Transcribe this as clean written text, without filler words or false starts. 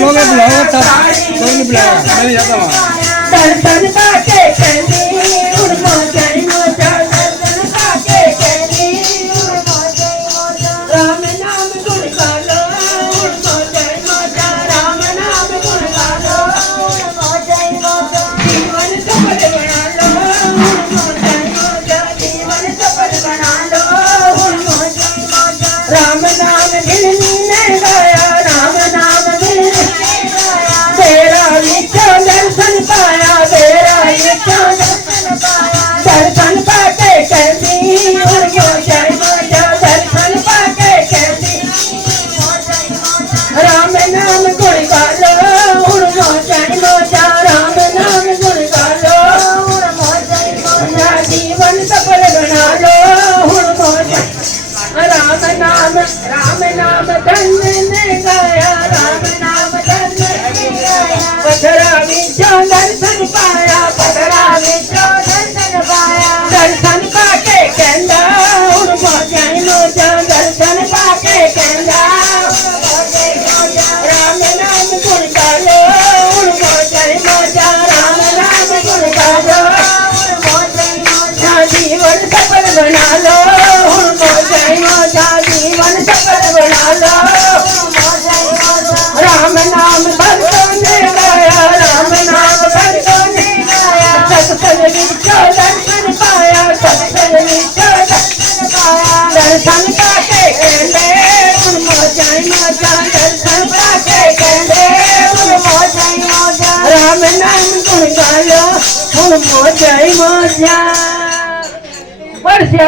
लोग बुलाओ तब कोई नहीं बुलाया मैं नहीं जाता वहाँ दर्शन पाके कहती उड़मो जय मोजा दर्शन पाके कहती उड़मो जय मोजा राम नाम गुण गालो उड़मो जय मोजा राम नाम गुण गालो उड़मो जय मोजा जीवन सफल बना लो उड़मो जय मोजा जीवन सफल बना लो उड़मो जय मोजा राम नाम दिल ने गाया राम नाम दिल ने गाया तेरा विचो दर्शन पाया तेरा विचो दर्शन पाया दर्शन पाके कहती उड़मो जय मोजा दर्शन पाके कहती राम नाम गुण गालो उड़मो जय मोजा राम नाम गुण गालो उड़मो जय मोजा जीवन सफल बना लो उड़मो जय राम नाम धन ने गाया राम नाम धन ने गाया पथरा विचो दर्शन पाया पथरा विचो दर्शन पाया दर्शन पाके कहंदा उड़मो जय मोजा दर्शन पाके कहंदा उड़मो जय मोजा राम नाम गुण गालो उड़मो जय मोजा राम नाम गुण गालो उड़मो जय मोजा जीवन सफल बना लो उड़मो जय मोजा जीवन सफल बना लो उड़मो जय मोजा राम नाम भक्तों ने गाया राम नाम भक्तों ने गाया सत्संग विचो दर्शन पाया सत्संग विचो दर्शन पाया दर्शन पाके कहंदे उड़मो जय मोजा दर्शन पाके कहंदे उड़मो जय मोजा राम नाम गुण गालो उड़मो जय मोजा वर्षा